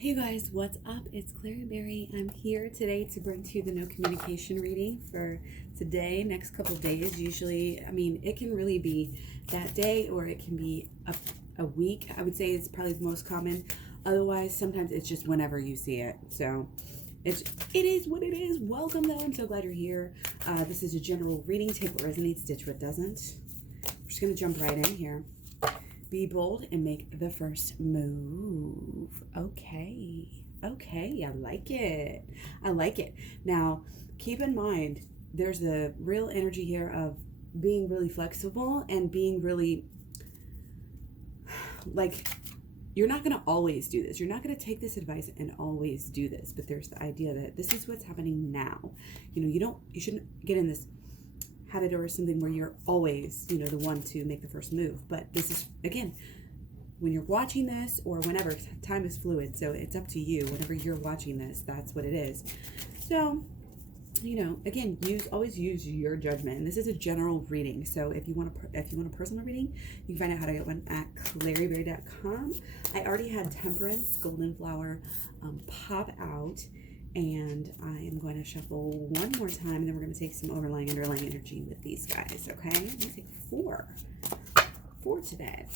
Hey guys, what's up? It's Clary Berry. I'm here today to bring to you the no communication reading for today, next couple of days. Usually, it can really be that day or it can be a week. I would say it's probably the most common. Otherwise, sometimes it's just whenever you see it. So it is what it is. Welcome though. I'm so glad you're here. This is a general reading. Take what resonates, ditch what doesn't. We're just going to jump right in here. Be bold and make the first move. Okay, I like it. I like it. Now, keep in mind, there's a real energy here of being really flexible and being really, like, you're not going to always do this. You're not going to take this advice and always do this. But there's the idea that this is what's happening now. You shouldn't get in this habit or something where you're always, the one to make the first move. But this is, again, when you're watching this or whenever, time is fluid. So it's up to you. Whenever you're watching this, that's what it is. So, again, always use your judgment. And this is a general reading. So if you want a personal reading, you can find out how to get one at claryberry.com. I already had Temperance, Golden Flower, pop out. And I am going to shuffle one more time, and then we're going to take some underlying energy with these guys, okay? I'm going to take four today.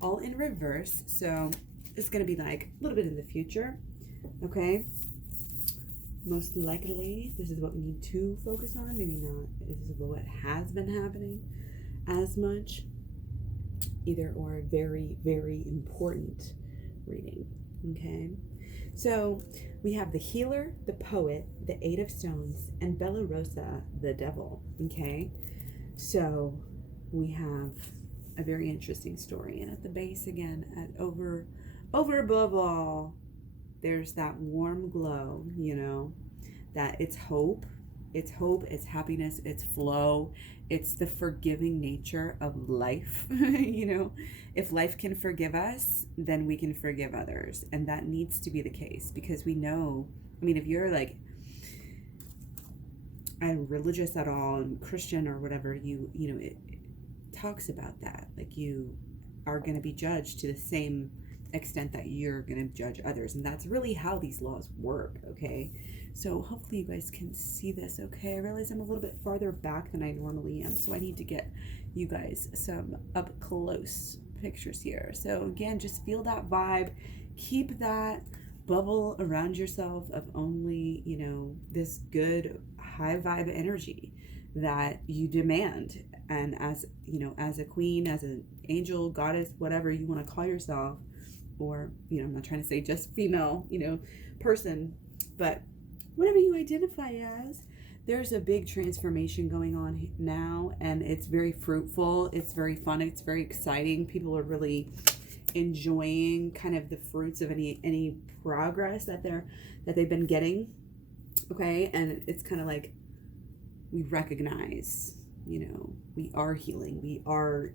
All in reverse, so it's going to be like a little bit in the future, okay? Most likely, this is what we need to focus on. Maybe not. This is what has been happening as much. Either or, very, very important reading, okay? So we have the healer, the poet, the Eight of Stones, and Bella Rosa, the devil, okay? So we have a very interesting story. And at the base again, over above all, there's that warm glow, that it's hope, it's happiness, it's flow, it's the forgiving nature of life. If life can forgive us, then we can forgive others. And that needs to be the case because we know, if you're like religious at all and Christian or whatever, it talks about that. Like you are going to be judged to the same extent that you're going to judge others. And that's really how these laws work, okay? So hopefully you guys can see this, okay? I realize I'm a little bit farther back than I normally am, so I need to get you guys some up close pictures here. So again, just feel that vibe. Keep that bubble around yourself of only, this good high vibe energy that you demand. And as a queen, as an angel, goddess, whatever you want to call yourself, or, I'm not trying to say just female, person, but whatever you identify as, there's a big transformation going on now, and it's very fruitful. It's very fun. It's very exciting. People are really enjoying kind of the fruits of any progress that they've been getting. Okay. And it's kind of like we recognize, we are healing. We are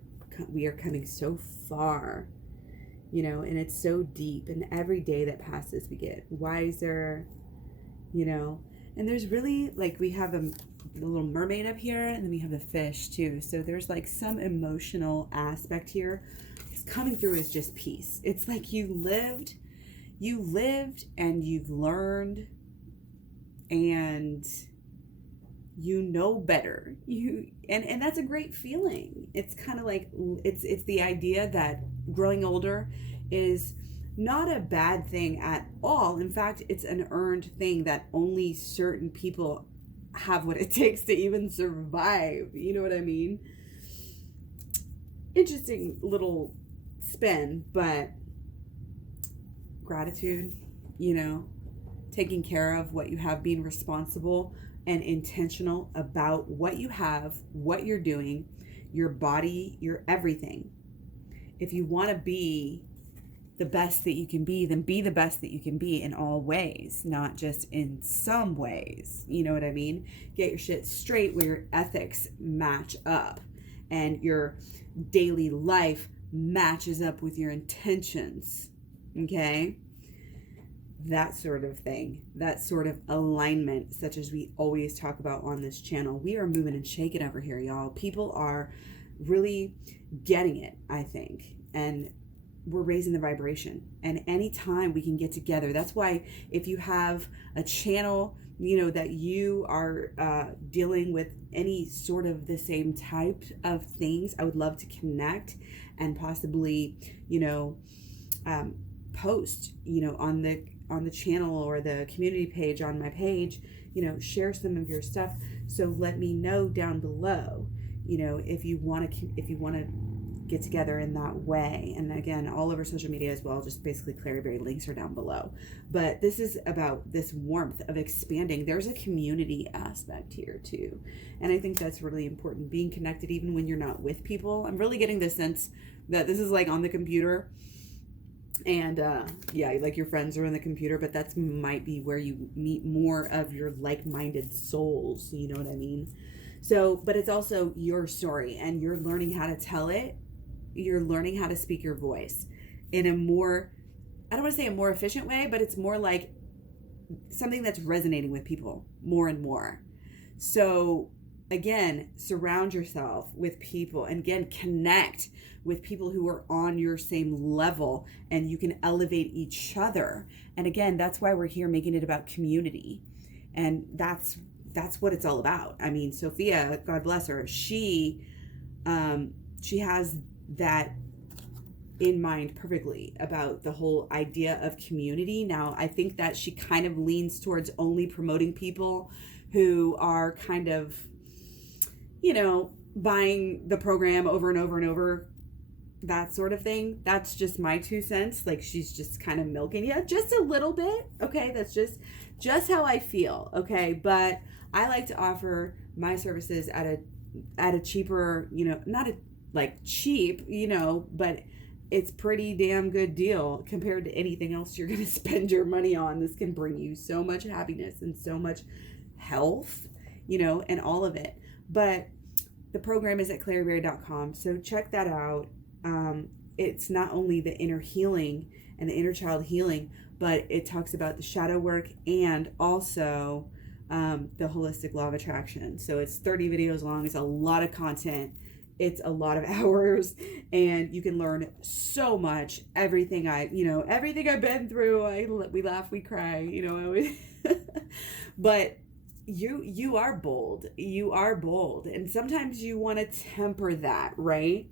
coming so far, and it's so deep, and every day that passes, we get wiser, and there's really, like, we have the little mermaid up here, and then we have the fish too. So there's like some emotional aspect here. It's coming through as just peace. It's like you lived and you've learned, and better. And that's a great feeling. It's kind of like, it's the idea that growing older is not a bad thing at all. In fact, it's an earned thing that only certain people have what it takes to even survive. You know what I mean? Interesting little spin, but gratitude, taking care of what you have, being responsible and intentional about what you have, what you're doing, your body, your everything. If you want to be the best that you can be, then be the best that you can be in all ways, not just in some ways. You know what I mean? Get your shit straight where your ethics match up and your daily life matches up with your intentions. Okay? That sort of thing, that sort of alignment, such as we always talk about on this channel. We are moving and shaking over here, y'all. People are really getting it, I think. And we're raising the vibration. And anytime we can get together, that's why if you have a channel, that you are dealing with any sort of the same type of things, I would love to connect and possibly, post, on the channel or the community page on my page, share some of your stuff. So let me know down below, if you want to get together in that way. And again, all over social media as well, just basically Claryberry links are down below. But this is about this warmth of expanding. There's a community aspect here too. And I think that's really important, being connected even when you're not with people. I'm really getting the sense that this is like on the computer. And like your friends are on the computer, but that's might be where you meet more of your like-minded souls. You know what I mean? So, but it's also your story, and you're learning how to tell it. You're learning how to speak your voice in a more, I don't want to say a more efficient way, but it's more like something that's resonating with people more and more. So again, surround yourself with people, and again, connect with people who are on your same level, and you can elevate each other. And again, that's why we're here, making it about community. And that's what it's all about. I mean, Sophia, God bless her, she has that in mind perfectly about the whole idea of community. Now, I think that she kind of leans towards only promoting people who are kind of, buying the program over and over and over, that sort of thing. That's just my 2 cents. Like, she's just kind of milking you just a little bit. Okay, that's just how I feel. Okay, but I like to offer my services at a cheaper, not a like cheap, but it's pretty damn good deal compared to anything else you're going to spend your money on. This can bring you so much happiness and so much health, and all of it. But the program is at claryberry.com. So check that out. It's not only the inner healing and the inner child healing, but it talks about the shadow work and also the holistic law of attraction. So it's 30 videos long. It's a lot of content. It's a lot of hours, and you can learn so much. Everything I've been through. We laugh, we cry, but you are bold. You are bold. And sometimes you want to temper that, right?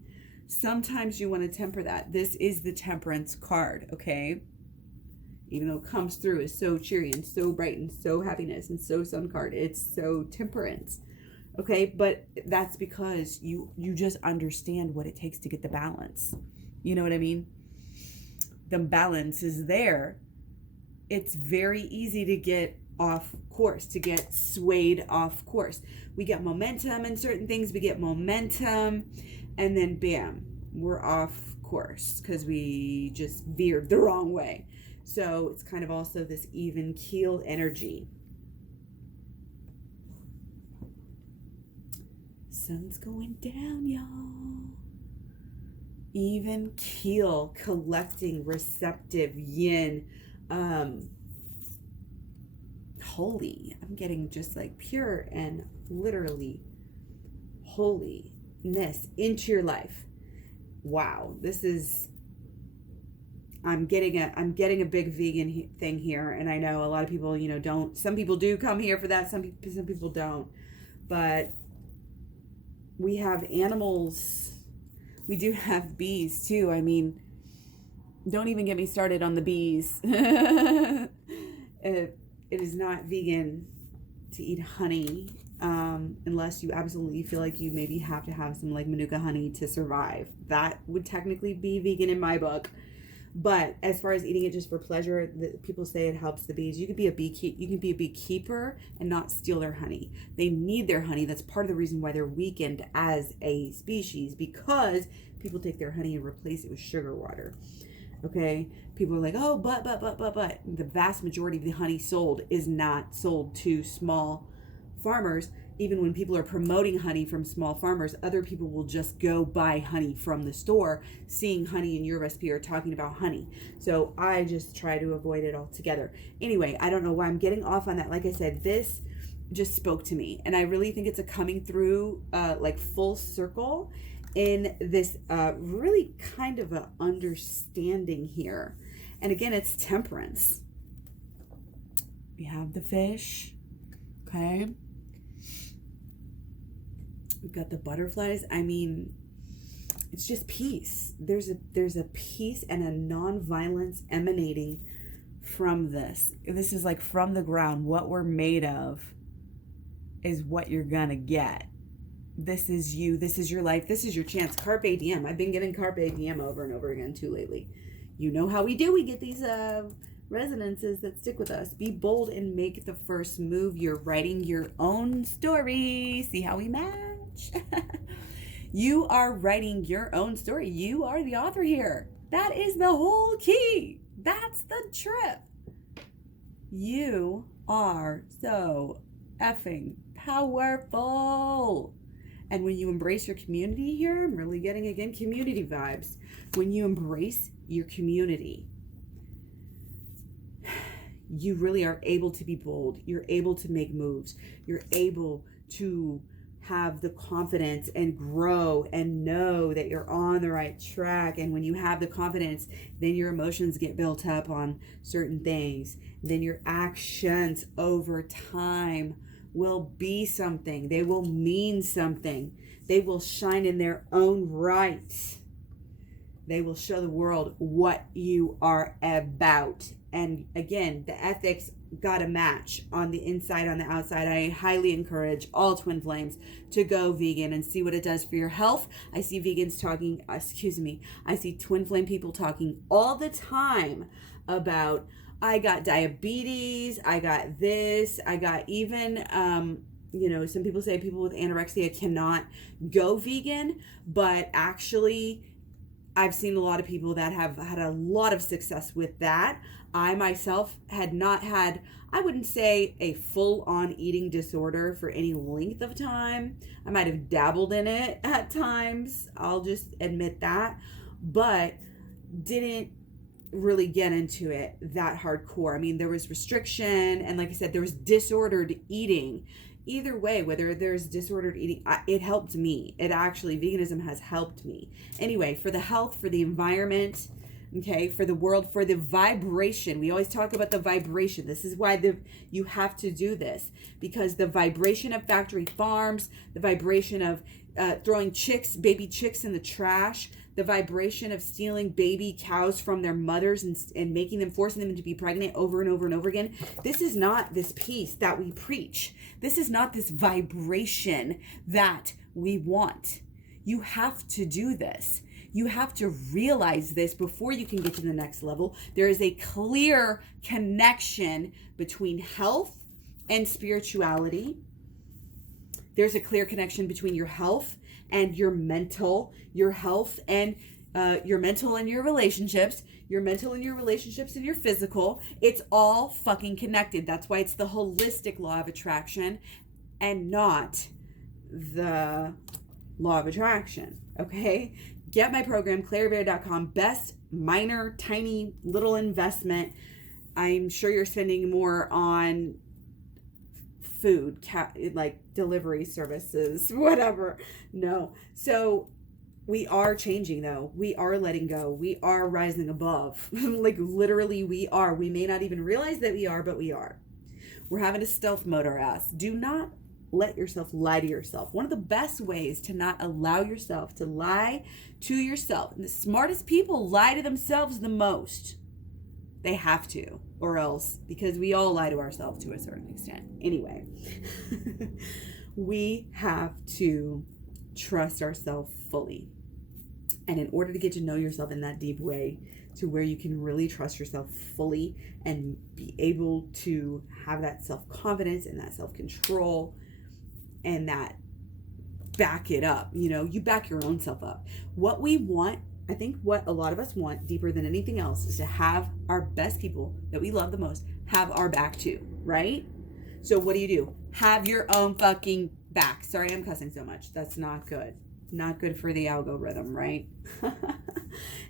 Sometimes you want to temper that. This is the temperance card, okay? Even though it comes through as so cheery and so bright and so happiness and so sun card, it's so temperance. Okay, but that's because you just understand what it takes to get the balance. You know what I mean? The balance is there. It's very easy to get off course, to get swayed off course. We get momentum in certain things. We get momentum, and then bam, we're off course because we just veered the wrong way. So it's kind of also this even keeled energy. Sun's going down, y'all. Even keel, collecting, receptive, yin, holy. I'm getting just like pure and literally holiness into your life. Wow, this is, I'm getting a big vegan thing here, and I know a lot of people, don't. Some people do come here for that. Some people don't, but we have animals. We do have bees too. I mean, don't even get me started on the bees. It is not vegan to eat honey, unless you absolutely feel like you maybe have to have some like Manuka honey to survive. That would technically be vegan in my book. But as far as eating it just for pleasure, people say it helps the bees. You can be a beekeeper and not steal their honey. They need their honey. That's part of the reason why they're weakened as a species, because people take their honey and replace it with sugar water. Okay? People are like, oh, but. The vast majority of the honey sold is not sold to small farmers. Even when people are promoting honey from small farmers, other people will just go buy honey from the store, seeing honey in your recipe or talking about honey. So I just try to avoid it altogether. Anyway, I don't know why I'm getting off on that. Like I said, this just spoke to me, and I really think it's a coming through like full circle. in this really kind of a understanding here. And again, it's temperance. We have the fish, okay? We've got the butterflies. I mean, it's just peace. There's a peace and a non-violence emanating from this. This is like from the ground. What we're made of is what you're gonna get. This is you. This is your life. This is your chance. Carpe diem. I've been giving carpe diem over and over again too lately. You know how we do. We get these resonances that stick with us. Be bold and make the first move. You're writing your own story. See how we match? You are writing your own story. You are the author here. That is the whole key. That's the trip. You are so effing powerful. And when you embrace your community here, I'm really getting, again, community vibes. When you embrace your community, you really are able to be bold. You're able to make moves. You're able to have the confidence and grow and know that you're on the right track. And when you have the confidence, then your emotions get built up on certain things. Then your actions over time will be something. They will mean something. They will shine in their own right. They will show the world what you are about. And again, the ethics got to match on the inside, on the outside. I highly encourage all twin flames to go vegan and see what it does for your health. I see vegans talking, I see twin flame people talking all the time about, I got diabetes, I got this, I got even, some people say people with anorexia cannot go vegan, but actually I've seen a lot of people that have had a lot of success with that. I myself had not had, I wouldn't say a full-on eating disorder for any length of time. I might have dabbled in it at times. I'll just admit that. But didn't really get into it that hardcore. I mean, there was restriction, and like I said, there was disordered eating. Either way, whether there's disordered eating, it helped me. It actually, veganism has helped me. Anyway, for the health, for the environment, okay, for the world, for the vibration. We always talk about the vibration. This is why you have to do this, because the vibration of factory farms, the vibration of throwing baby chicks in the trash, the vibration of stealing baby cows from their mothers and making them, forcing them to be pregnant over and over and over again. This is not this peace that we preach. This is not this vibration that we want. You have to do this. You have to realize this before you can get to the next level. There is a clear connection between health and spirituality. There's a clear connection between your health and your mental, your health and your mental and your relationships, and your physical. It's all fucking connected. That's why it's the holistic law of attraction and not the law of attraction. Okay? Get my program, clairebear.com. Best minor, tiny, little investment. I'm sure you're spending more on food, like delivery services, whatever. No. So we are changing, though. We are letting go. We are rising above. Like literally we are. We may not even realize that we are, but we are. We're having to stealth mode our ass. Do not let yourself lie to yourself. One of the best ways to not allow yourself to lie to yourself, and the smartest people lie to themselves the most. They have to, or else, because we all lie to ourselves to a certain extent. Anyway, we have to trust ourselves fully. And in order to get to know yourself in that deep way, to where you can really trust yourself fully and be able to have that self-confidence and that self-control and that back it up, you back your own self up. What we want, I think what a lot of us want deeper than anything else, is to have our best people that we love the most have our back too, right? So what do? Have your own fucking back. Sorry, I'm cussing so much. That's not good. Not good for the algorithm, right?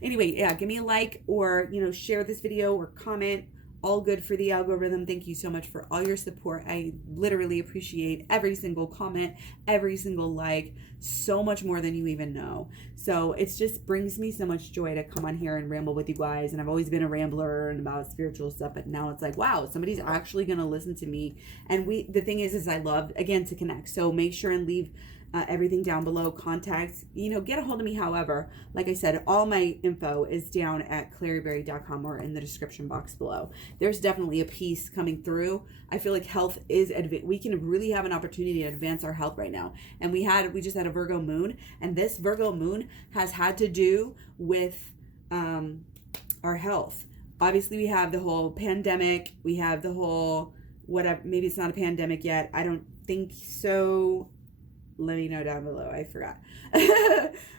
Anyway, yeah, give me a like or, share this video or comment. all good for the algorithm. Thank you so much for all your support. I literally appreciate every single comment, every single like, so much more than you even know. So it just brings me so much joy to come on here and ramble with you guys. And I've always been a rambler and about spiritual stuff, but now it's like, wow, somebody's actually going to listen to me. And the thing is I love, again, to connect. So make sure and leave everything down below, contacts, get a hold of me. However, like I said, all my info is down at claryberry.com or in the description box below. There's definitely a piece coming through. I feel like health is, we can really have an opportunity to advance our health right now. And we just had a Virgo moon, and this Virgo moon has had to do with our health. Obviously we have the whole pandemic, we have the whole, whatever, maybe it's not a pandemic yet. I don't think so. Let me know down below. I forgot.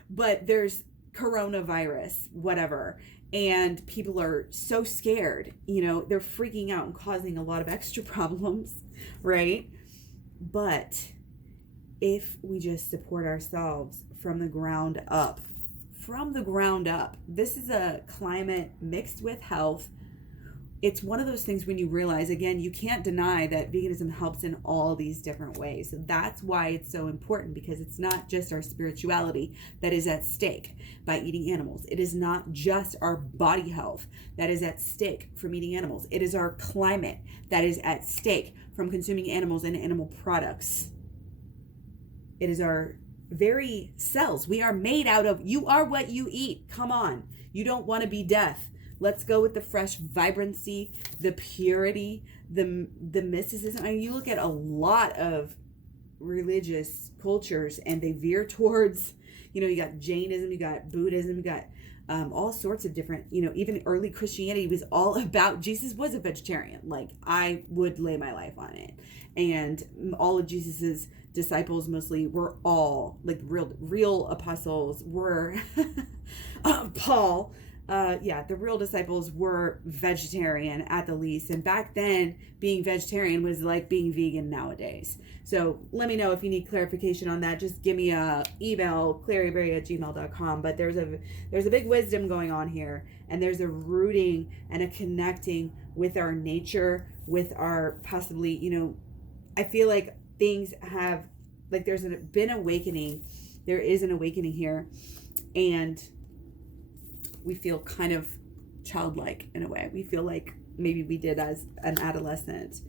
But there's coronavirus, whatever. And people are so scared, they're freaking out and causing a lot of extra problems, right? But if we just support ourselves from the ground up, this is a climate mixed with health. It's one of those things when you realize, again, you can't deny that veganism helps in all these different ways. So that's why it's so important, because it's not just our spirituality that is at stake by eating animals. It is not just our body health that is at stake from eating animals. It is our climate that is at stake from consuming animals and animal products. It is our very cells. We are made out of, you are what you eat. Come on. You don't want to be death. Let's go with the fresh vibrancy, the purity, the mysticism. I mean, you look at a lot of religious cultures and they veer towards, you got Jainism, you got Buddhism, you got all sorts of different, even early Christianity was all about, Jesus was a vegetarian. Like, I would lay my life on it. And all of Jesus's disciples mostly were all like real apostles were Paul. The real disciples were vegetarian at the least. And back then, being vegetarian was like being vegan nowadays. So let me know if you need clarification on that. Just give me a email, claryberry@gmail.com. But there's a big wisdom going on here. And there's a rooting and a connecting with our nature, with our possibly, I feel like things have, like there's been awakening. There is an awakening here. And we feel kind of childlike in a way. We feel like maybe we did as an adolescent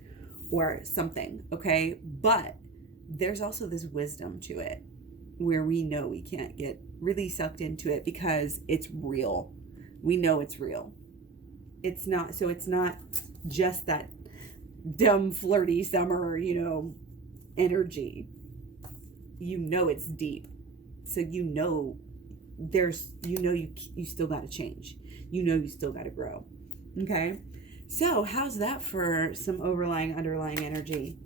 or something, okay? But there's also this wisdom to it where we know we can't get really sucked into it because it's real. We know it's real. It's not just that dumb, flirty summer, energy. It's deep. So you still got to change. You still got to grow. Okay. So how's that for some underlying energy?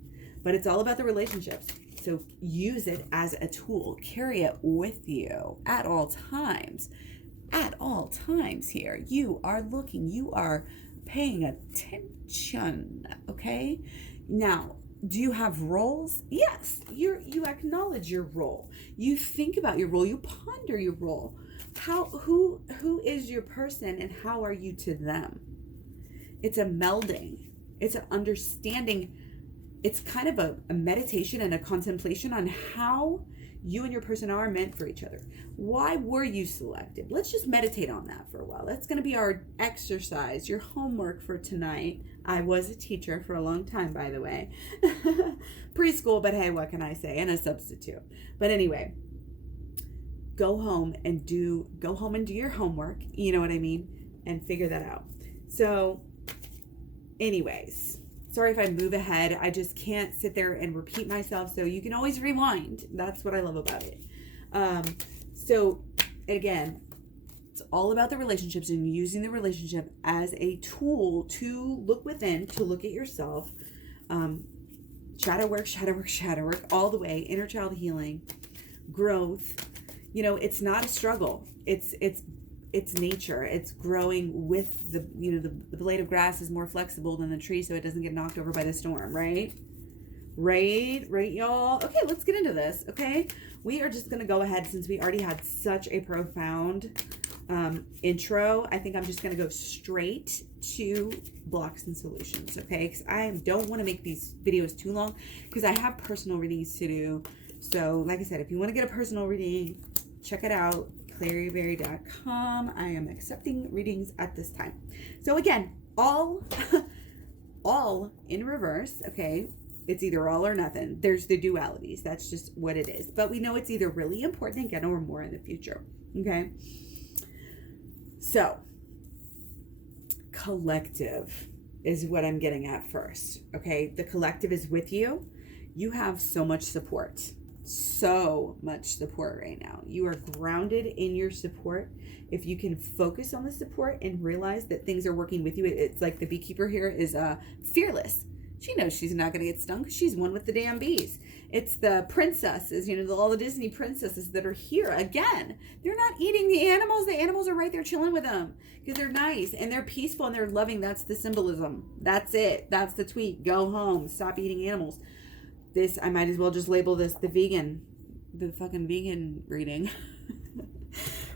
But it's all about the relationships. So use it as a tool. Carry it with you at all times. At all times here. You are looking. You are paying attention. Okay. Now, do you have roles? Yes. You acknowledge your role. You think about your role. You ponder your role. Who is your person and how are you to them? It's a melding. It's an understanding. It's kind of a meditation and a contemplation on how you and your person are meant for each other. Why were you selected? Let's just meditate on that for a while. That's going to be our exercise, your homework for tonight. I was a teacher for a long time, by the way. Preschool, but hey, what can I say? And a substitute. But anyway, go home and do your homework. You know what I mean? And figure that out. So anyways, sorry if I move ahead. I just can't sit there and repeat myself. So you can always rewind. That's what I love about it. So again, it's all about the relationships and using the relationship as a tool to look within, to look at yourself. Shadow work, all the way. Inner child healing, growth. It's not a struggle. It's nature. It's growing with the blade of grass is more flexible than the tree, so it doesn't get knocked over by the storm, right? Right, y'all. Okay, let's get into this. Okay, we are just gonna go ahead since we already had such a profound intro, I think I'm just going to go straight to blocks and solutions, okay? Because I don't want to make these videos too long because I have personal readings to do. So, like I said, if you want to get a personal reading, check it out, claryberry.com. I am accepting readings at this time. So again, all in reverse, okay? It's either all or nothing. There's the dualities. That's just what it is. But we know it's either really important again or more in the future, okay? So, collective is what I'm getting at first, okay? The collective is with you. You have so much support. So much support right now. You are grounded in your support. If you can focus on the support and realize that things are working with you, it's like the beekeeper here is fearless. She knows she's not going to get stung because she's one with the damn bees. It's the princesses, all the Disney princesses that are here. Again, they're not eating the animals. The animals are right there chilling with them because they're nice and they're peaceful and they're loving. That's the symbolism. That's it. That's the tweet. Go home. Stop eating animals. This, I might as well just label this the fucking vegan reading.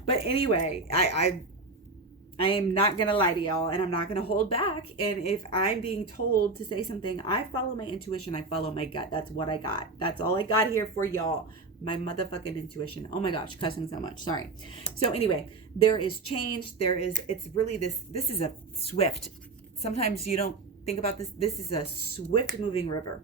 But anyway, I am not going to lie to y'all and I'm not going to hold back. And if I'm being told to say something, I follow my intuition. I follow my gut. That's what I got. That's all I got here for y'all. My motherfucking intuition. Oh my gosh, cussing so much. Sorry. So anyway, there is change. It's really this is a swift. Sometimes you don't think about this. This is a swift moving river.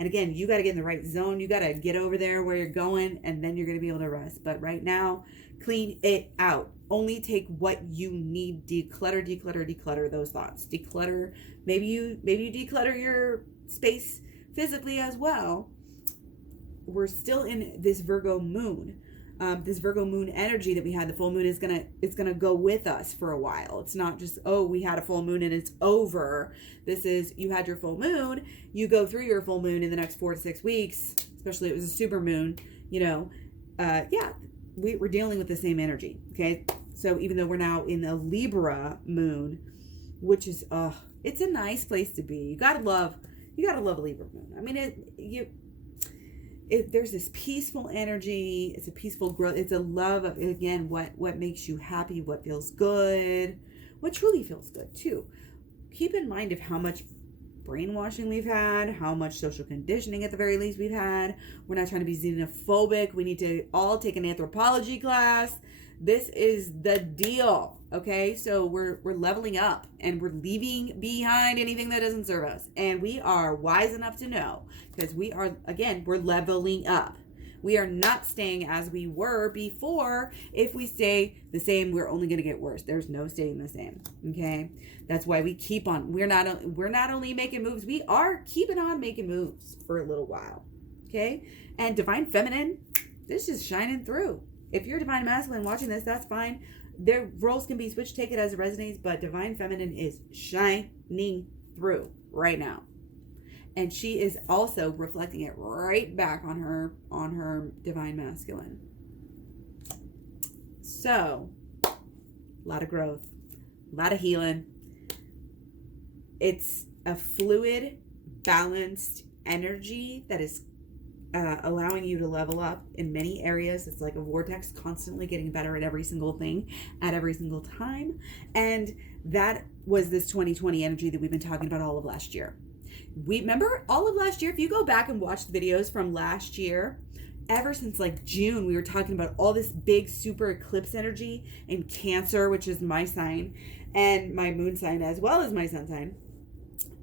And again, you got to get in the right zone. You got to get over there where you're going, and then you're going to be able to rest. But right now, clean it out. Only take what you need. Declutter those thoughts. Declutter. Maybe you declutter your space physically as well. We're still in this Virgo moon. This Virgo moon energy that we had, the full moon is gonna go with us for a while. It's not just, oh, we had a full moon and it's over. This is, you had your full moon, you go through your full moon in the next 4 to 6 weeks, especially if it was a super moon, we're dealing with the same energy, okay? So even though we're now in a Libra moon, which is, it's a nice place to be. You gotta love a Libra moon. I mean, there's this peaceful energy. It's a peaceful growth. It's a love of, again, what makes you happy, what feels good, what truly feels good too. Keep in mind of how much brainwashing we've had, how much social conditioning at the very least we've had. We're not trying to be xenophobic. We need to all take an anthropology class. This is the deal, okay? So we're leveling up and we're leaving behind anything that doesn't serve us. And we are wise enough to know, because we're leveling up. We are not staying as we were before. If we stay the same, we're only going to get worse. There's no staying the same, okay? That's why we keep on. We're not only making moves, we are keeping on making moves for a little while, okay? And Divine Feminine, this is shining through. If you're Divine Masculine watching this, that's fine. Their roles can be switched, take it as it resonates, but Divine Feminine is shining through right now. And she is also reflecting it right back on her Divine Masculine. So, a lot of growth, a lot of healing. It's a fluid, balanced energy that is allowing you to level up in many areas. It's like a vortex, constantly getting better at every single thing at every single time. And that was this 2020 energy that we've been talking about all of last year. We remember all of last year. If you go back and watch the videos from last year, ever since like June, we were talking about all this big super eclipse energy in Cancer, which is my sign and my moon sign as well as my sun sign.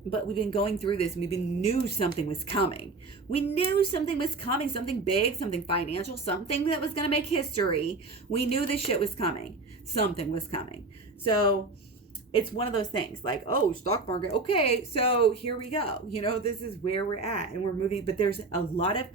But we've been going through this and we knew something was coming. We knew something was coming, something big, something financial, something that was going to make history. We knew this shit was coming. Something was coming. So it's one of those things like, oh, stock market. Okay, so here we go. This is where we're at and we're moving. But there's a lot of,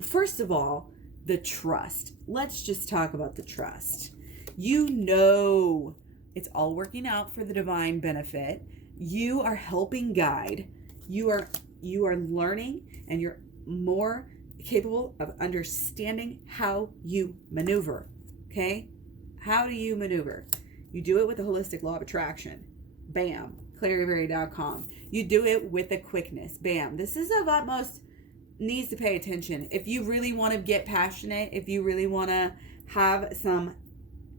first of all, the trust. Let's just talk about the trust. It's all working out for the divine benefit. You are helping guide. You are learning and you're more capable of understanding how you maneuver. Okay? How do you maneuver? You do it with the holistic law of attraction. Bam. claryberry.com. You do it with the quickness. Bam. This is of utmost needs to pay attention. If you really want to get passionate, if you really want to have some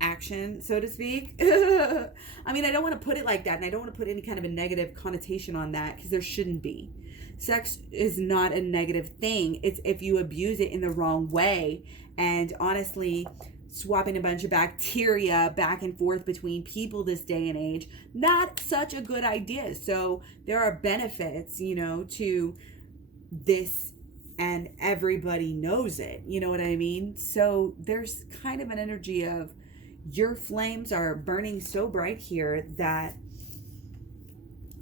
action, so to speak. I mean, I don't want to put it like that, and I don't want to put any kind of a negative connotation on that, because there shouldn't be. Sex is not a negative thing. It's if you abuse it in the wrong way, and honestly, swapping a bunch of bacteria back and forth between people this day and age, not such a good idea. So there are benefits, to this, and everybody knows it. You know what I mean? So there's kind of an energy of, your flames are burning so bright here that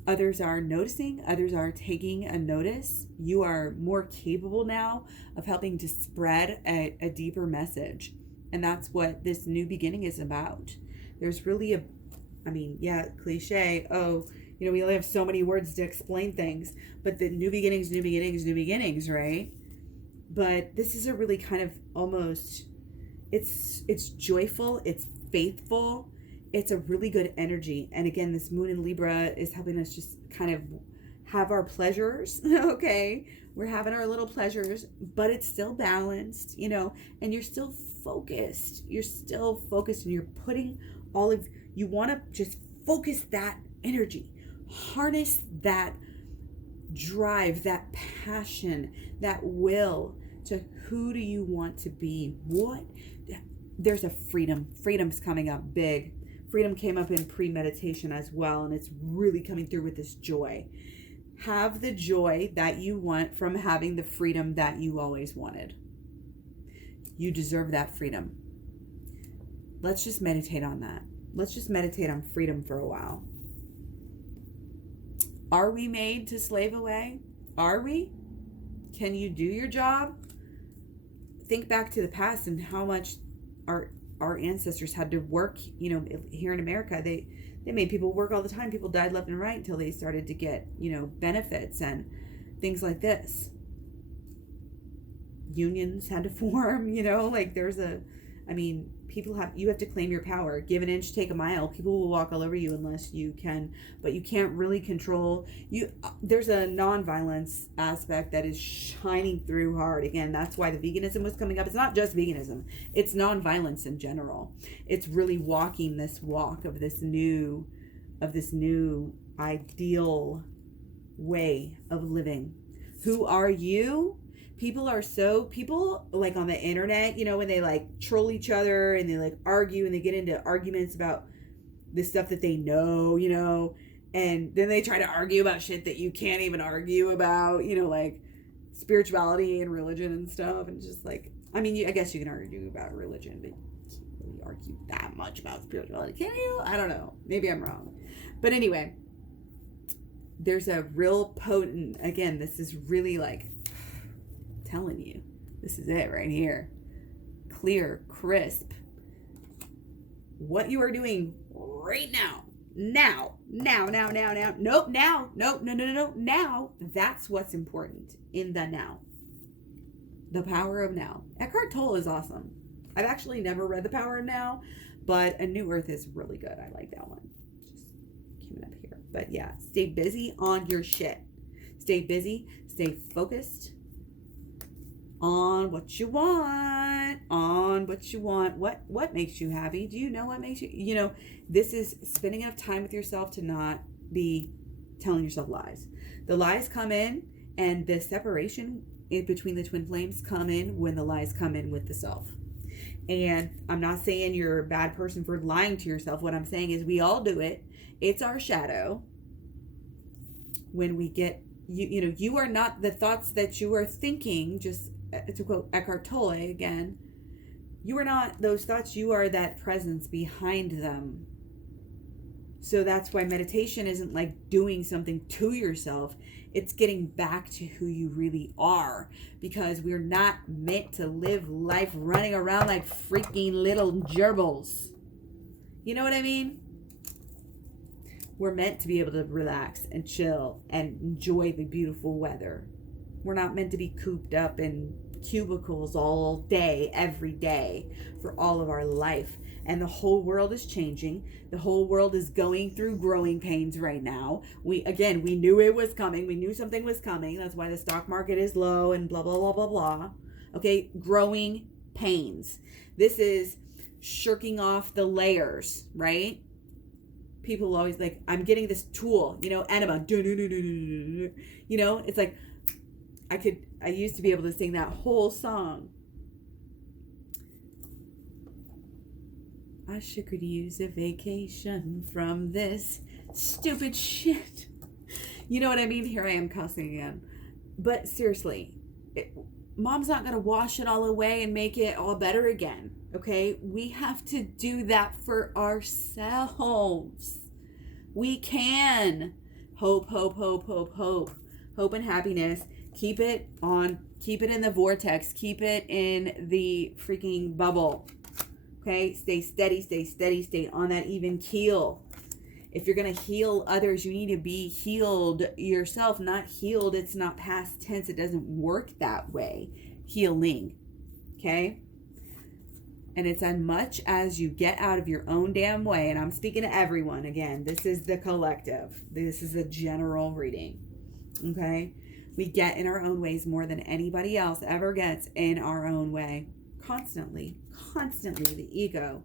others are noticing, others are taking a notice. You are more capable now of helping to spread a deeper message. And that's what this new beginning is about. There's really cliche, we only have so many words to explain things, but the new beginnings, right? But this is a really kind of almost, it's joyful, it's faithful, it's a really good energy. And again, this moon in Libra is helping us just kind of have our pleasures. Okay, we're having our little pleasures, but it's still balanced, and you're still focused. And you're putting you want to just focus that energy, harness that drive, that passion, that will to who do you want to be? There's a freedom's coming up big. Freedom came up in pre-meditation as well, and it's really coming through with this joy. Have the joy that you want from having the freedom that you always wanted. You deserve that freedom. Let's just meditate on that. Let's just meditate on freedom for a while. Are we made to slave away? Are we? Can you do your job? Think back to the past and how much our ancestors had to work. Here in America, they made people work all the time. People died left and right until they started to get, benefits and things like this. Unions had to form, you have to claim your power. Give an inch, take a mile. People will walk all over you unless you can, but you can't really control you. There's a non-violence aspect that is shining through hard. Again, that's why the veganism was coming up. It's not just veganism. It's non-violence in general. It's really walking this walk of this new ideal way of living. Who are you? People like on the internet, when they like troll each other and they like argue and they get into arguments about the stuff that they know, and then they try to argue about shit that you can't even argue about, like spirituality and religion and stuff. And just like, I guess you can argue about religion, but you can't really argue that much about spirituality, can you? I don't know. Maybe I'm wrong. But anyway, there's a real potent, again, this is really like, telling you, this is it right here. Clear, crisp. What you are doing right now. Now. Nope, now. Nope, no. Now. That's what's important in the now. The Power of Now. Eckhart Tolle is awesome. I've actually never read The Power of Now, but A New Earth is really good. I like that one. Just coming up here. But yeah, stay busy on your shit. Stay busy. Stay focused on what you want, what makes you happy. Do you know what makes you, this is spending enough time with yourself to not be telling yourself lies. The lies come in, and the separation between the twin flames come in when the lies come in with the self. And I'm not saying you're a bad person for lying to yourself. What I'm saying is we all do it. It's our shadow. When we get, you are not the thoughts that you are thinking, just to quote Eckhart Tolle again, you are not those thoughts, you are that presence behind them. So that's why meditation isn't like doing something to yourself. It's getting back to who you really are, because we're not meant to live life running around like freaking little gerbils. You know what I mean? We're meant to be able to relax and chill and enjoy the beautiful weather. We're not meant to be cooped up in cubicles all day, every day, for all of our life. And the whole world is changing. The whole world is going through growing pains right now. We knew it was coming. We knew something was coming. That's why the stock market is low and blah, blah, blah, blah, blah. Okay, growing pains. This is shirking off the layers, right? People always like, I'm getting this tool, enema. It's like, I used to be able to sing that whole song. I sure could use a vacation from this stupid shit. You know what I mean? Here I am cussing again. But seriously, Mom's not going to wash it all away and make it all better again. Okay? We have to do that for ourselves. We can. Hope, hope, hope, hope, hope. Hope and happiness. Keep it in the vortex. Keep it in the freaking bubble. Okay? Stay steady, stay on that even keel. If you're going to heal others, you need to be healed yourself. Not healed. It's not past tense. It doesn't work that way. Healing. Okay? And it's as much as you get out of your own damn way. And I'm speaking to everyone. Again, this is the collective. This is a general reading. Okay? We get in our own ways more than anybody else ever gets in our own way. Constantly. The ego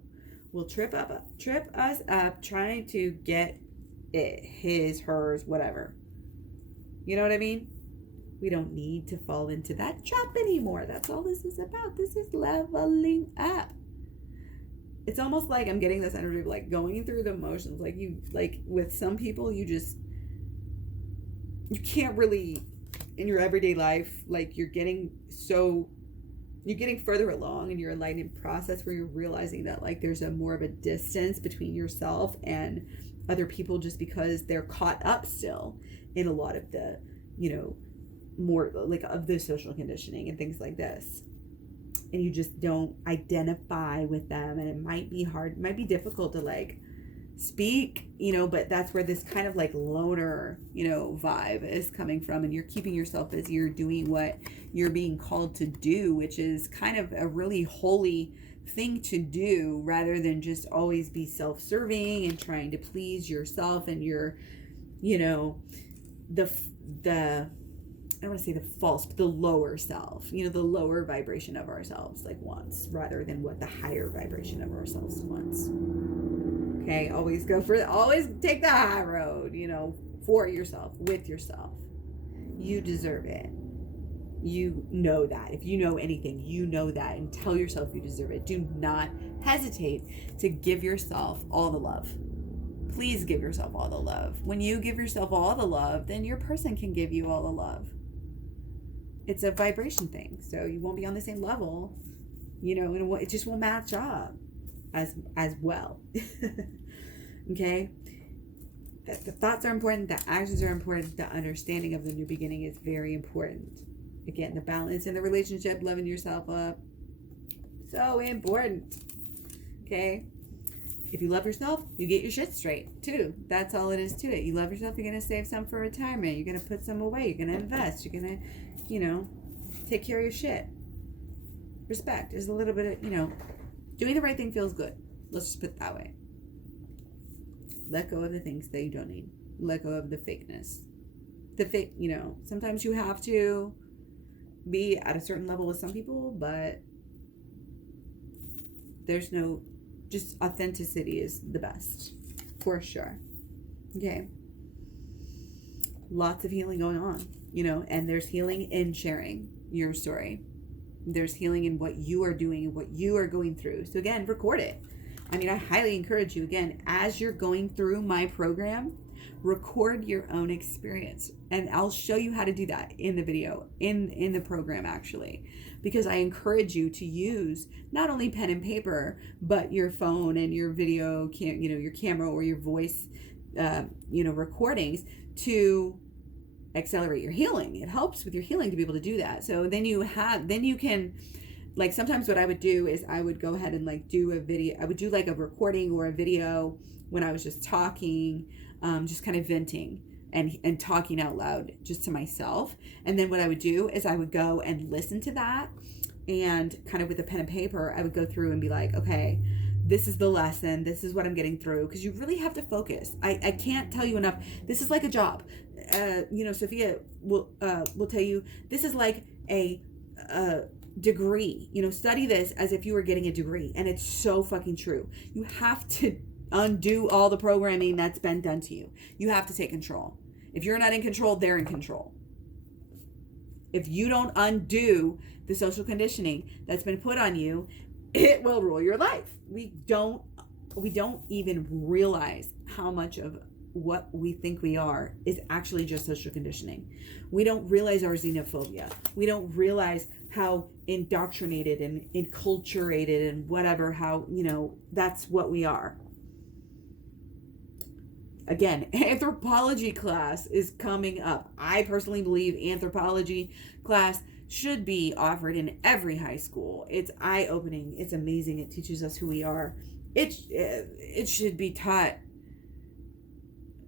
will trip us up trying to get it, his, hers, whatever. You know what I mean? We don't need to fall into that trap anymore. That's all this is about. This is leveling up. It's almost like I'm getting this energy of like going through the motions. Like with some people, you can't really, in your everyday life, like you're getting further along in your enlightening process where you're realizing that like there's more of a distance between yourself and other people just because they're caught up still in a lot of the, more like of the social conditioning and things like this. And you just don't identify with them, and it might be hard, it might be difficult to like speak, but that's where this kind of like loner, vibe is coming from. And you're keeping yourself busy. You're doing what you're being called to do, which is kind of a really holy thing to do rather than just always be self-serving and trying to please yourself and your, the I don't want to say the false, but the lower self, the lower vibration of ourselves like wants rather than what the higher vibration of ourselves wants. Okay, always take the high road, for yourself, with yourself. You deserve it. You know that. If you know anything, you know that, and tell yourself you deserve it. Do not hesitate to give yourself all the love. Please give yourself all the love. When you give yourself all the love, then your person can give you all the love. It's a vibration thing, so you won't be on the same level, and it just won't match up as well. Okay? The thoughts are important, the actions are important, the understanding of the new beginning is very important. Again, the balance in the relationship, loving yourself up, so important. Okay? If you love yourself, you get your shit straight too. That's all it is to it. You love yourself, you're going to save some for retirement, you're going to put some away, you're going to invest, you're going to, take care of your shit. Respect is a little bit of, doing the right thing feels good. Let's just put it that way. Let go of the things that you don't need. Let go of the fakeness. The fake, sometimes you have to be at a certain level with some people, but there's no, just authenticity is the best. For sure. Okay. Lots of healing going on, and there's healing in sharing your story. There's healing in what you are doing and what you are going through. So again, record it. I highly encourage you, again, as you're going through my program, record your own experience. And I'll show you how to do that in the video, in the program actually. Because I encourage you to use not only pen and paper, but your phone and your video, your camera or your voice, recordings to accelerate your healing. It helps with your healing to be able to do that. So then you can, like, sometimes what I would do is I would go ahead and like do a video. I would do like a recording or a video when I was just talking, just kind of venting and talking out loud just to myself. And then what I would do is I would go and listen to that, and kind of with a pen and paper, I would go through and be like, okay, this is the lesson. This is what I'm getting through. Because you really have to focus. I can't tell you enough. This is like a job. Sophia will tell you, this is like a degree. Study this as if you were getting a degree. And it's so fucking true. You have to undo all the programming that's been done to you. You have to take control. If you're not in control, they're in control. If you don't undo the social conditioning that's been put on you, it will rule your life. We don't even realize how much of what we think we are is actually just social conditioning. We don't realize our xenophobia. We don't realize how indoctrinated and enculturated and whatever, how, that's what we are. Again, anthropology class is coming up. I personally believe anthropology class should be offered in every high school. It's eye-opening. It's amazing. It teaches us who we are. It should be taught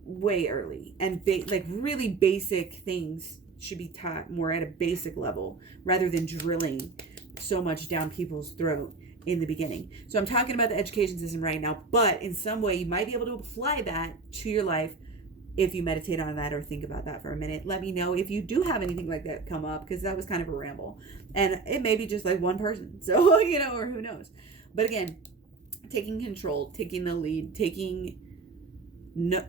way early, and really basic things should be taught more at a basic level rather than drilling so much down people's throat in the beginning. So I'm talking about the education system right now, but in some way you might be able to apply that to your life if you meditate on that or think about that for a minute. Let me know if you do have anything like that come up, because that was kind of a ramble, and it may be just like one person, so or who knows. But again, taking control, taking the lead,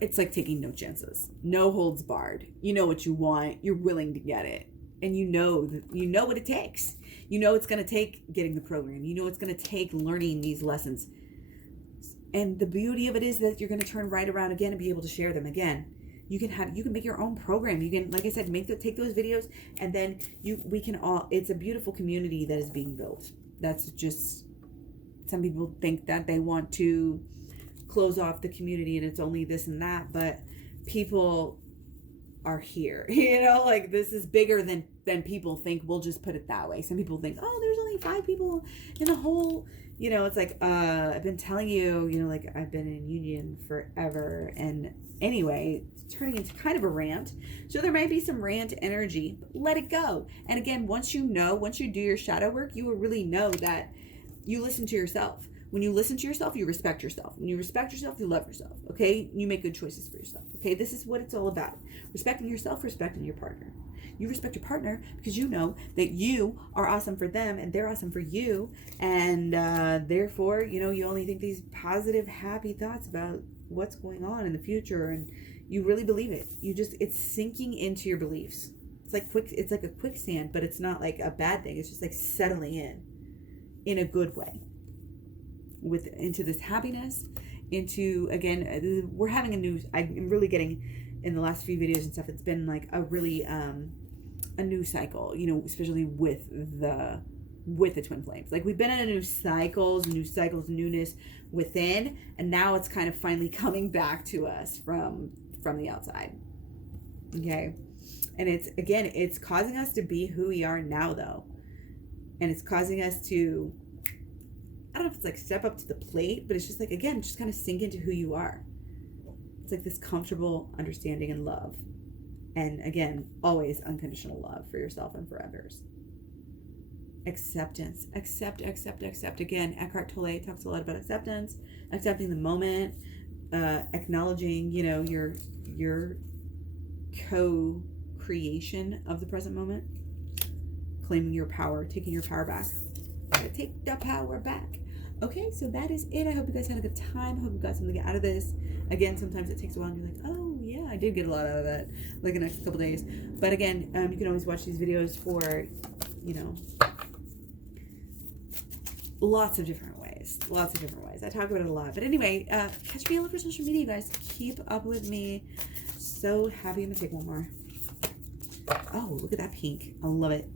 it's like taking no chances, no holds barred. You know what you want, you're willing to get it, and you know what it takes. It's going to take getting the program. It's going to take learning these lessons. And the beauty of it is that you're going to turn right around again and be able to share them again. You can make your own program. You can, like I said, take those videos, and then it's a beautiful community that is being built. That's just, some people think that they want to close off the community and it's only this and that, but people are here, this is bigger than people think. We'll just put it that way. Some people think, oh, there's only 5 people in the whole, it's like, I've been telling you, I've been in union forever. And anyway, it's turning into kind of a rant. So there might be some rant energy, but let it go. And again, once you do your shadow work, you will really know that you listen to yourself. When you listen to yourself, you respect yourself. When you respect yourself, you love yourself. Okay? You make good choices for yourself. Okay? This is what it's all about. Respecting yourself, respecting your partner. You respect your partner because you know that you are awesome for them and they're awesome for you. And therefore, you only think these positive, happy thoughts about what's going on in the future. And you really believe it. It's sinking into your beliefs. It's like a quicksand, but it's not like a bad thing. It's just like settling in a good way. Into this happiness, again, we're having I'm really getting, in the last few videos and stuff, it's been like a really a new cycle, especially with the twin flames. Like, we've been in a new cycles, newness within, and now it's kind of finally coming back to us from the outside. Okay. And it's causing us to be who we are now, though. And it's causing us to, I don't know if it's like step up to the plate, but it's just like, again, just kind of sink into who you are. It's like this comfortable understanding and love. And again, always unconditional love for yourself and for others. Acceptance. Accept. Again, Eckhart Tolle talks a lot about acceptance, accepting the moment, acknowledging, your co-creation of the present moment, claiming your power, taking your power back. Take the power back. Okay, so that is it. I hope you guys had a good time. I hope you got something out of this. Again, sometimes it takes a while and you're like, oh yeah, I did get a lot out of that, like the next couple days. But again, you can always watch these videos for, lots of different ways. I talk about it a lot. But anyway, catch me all over social media, you guys. Keep up with me. So happy. I'm gonna take one more. Oh, look at that pink. I love it.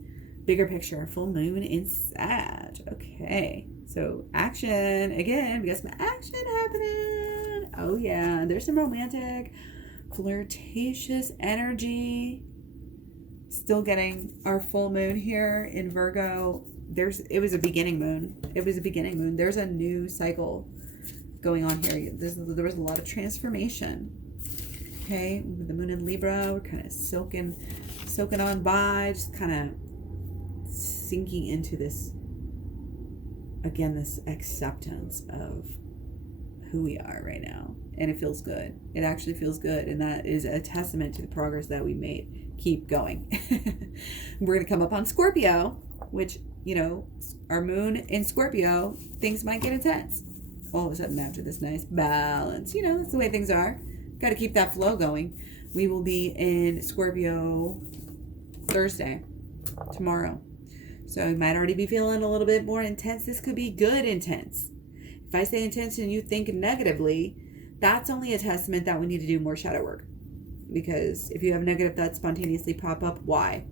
Bigger picture, full moon in Sag. Okay, so action again. We got some action happening. Oh yeah, there's some romantic, flirtatious energy. Still getting our full moon here in Virgo. It was a beginning moon. There's a new cycle going on here. There was a lot of transformation. Okay, with the moon in Libra, we're kind of soaking on by, just kind of sinking into this acceptance of who we are right now. And it feels good. It actually feels good. And that is a testament to the progress that we made. Keep going. We're going to come up on Scorpio, which our moon in Scorpio, things might get intense. All of a sudden after this nice balance, that's the way things are. Got to keep that flow going. We will be in Scorpio Thursday, tomorrow. So you might already be feeling a little bit more intense. This could be good intense. If I say intense and you think negatively, that's only a testament that we need to do more shadow work. Because if you have negative thoughts spontaneously pop up, why?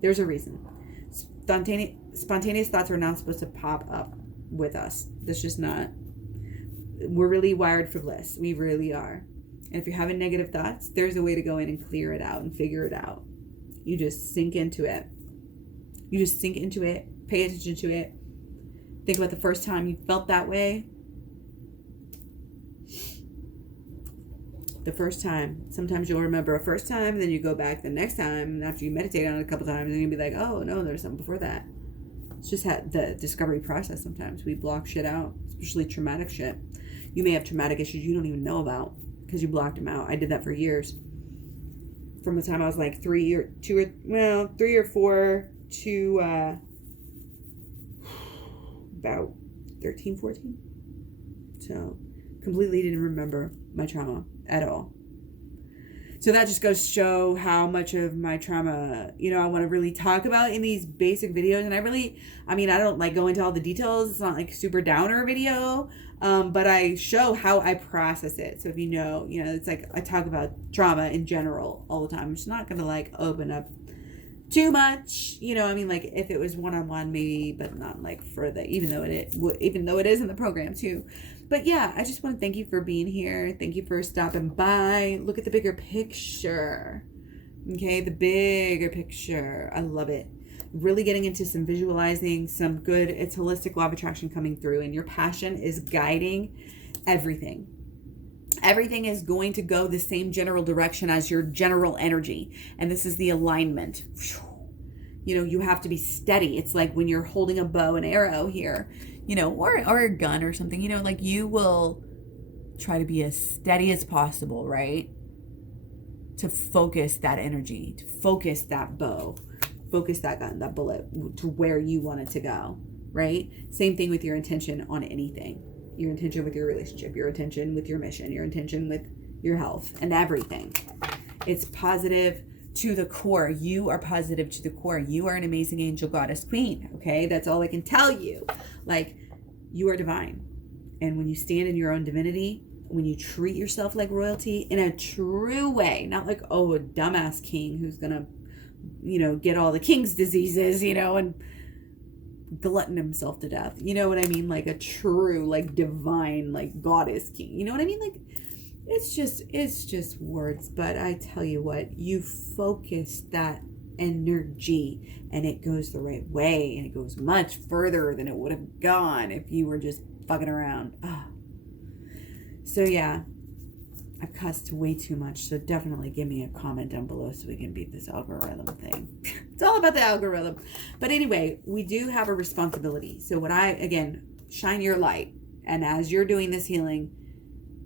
There's a reason. Spontaneous thoughts are not supposed to pop up with us. That's just not. We're really wired for bliss. We really are. And if you're having negative thoughts, there's a way to go in and clear it out and figure it out. You just sink into it. Pay attention to it. Think about the first time you felt that way. The first time. Sometimes you'll remember a first time, and then you go back the next time, and after you meditate on it a couple times, and you'll be like, oh, no, there's something before that. It's just the discovery process sometimes. We block shit out, especially traumatic shit. You may have traumatic issues you don't even know about because you blocked them out. I did that for years. From the time I was like 3 or 4 to about 13, 14. So completely didn't remember my trauma at all. So that just goes to show how much of my trauma, I want to really talk about in these basic videos. And I don't like go into all the details. It's not like super downer video, but I show how I process it. So if it's like I talk about trauma in general all the time. I'm just not going to like open up too much, like if it was one-on-one maybe, but not like for even though it is in the program too. But yeah, I just want to thank you for being here. Thank you for stopping by. Look at the bigger picture. Okay, the bigger picture. I love it. Really getting into some visualizing, some good, it's holistic law of attraction coming through, and your passion is guiding everything. Everything is going to go the same general direction as your general energy. And this is the alignment. You have to be steady. It's like when you're holding a bow and arrow here, or a gun or something, like you will try to be as steady as possible, right? To focus that energy, to focus that bow, focus that gun, that bullet to where you want it to go, right? Same thing with your intention on anything. Your intention with your relationship, your intention with your mission, your intention with your health and everything. It's positive to the core. You are positive to the core. You are an amazing angel, goddess, queen. Okay. That's all I can tell you. Like, you are divine. And when you stand in your own divinity, when you treat yourself like royalty in a true way, not like, oh, a dumbass king who's going to, get all the king's diseases, and glutton himself to death. You know what I mean? Like a true, like divine, like goddess king. You know what I mean? Like it's just words. But I tell you what, you focus that energy and it goes the right way, and it goes much further than it would have gone if you were just fucking around. So yeah, I've cussed way too much, so definitely give me a comment down below so we can beat this algorithm thing. It's all about the algorithm. But anyway, we do have a responsibility. So shine your light. And as you're doing this healing,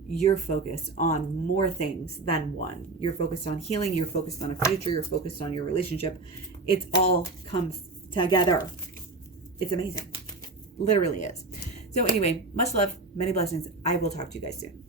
you're focused on more things than one. You're focused on healing. You're focused on a future. You're focused on your relationship. It all comes together. It's amazing. Literally is. So anyway, much love, many blessings. I will talk to you guys soon.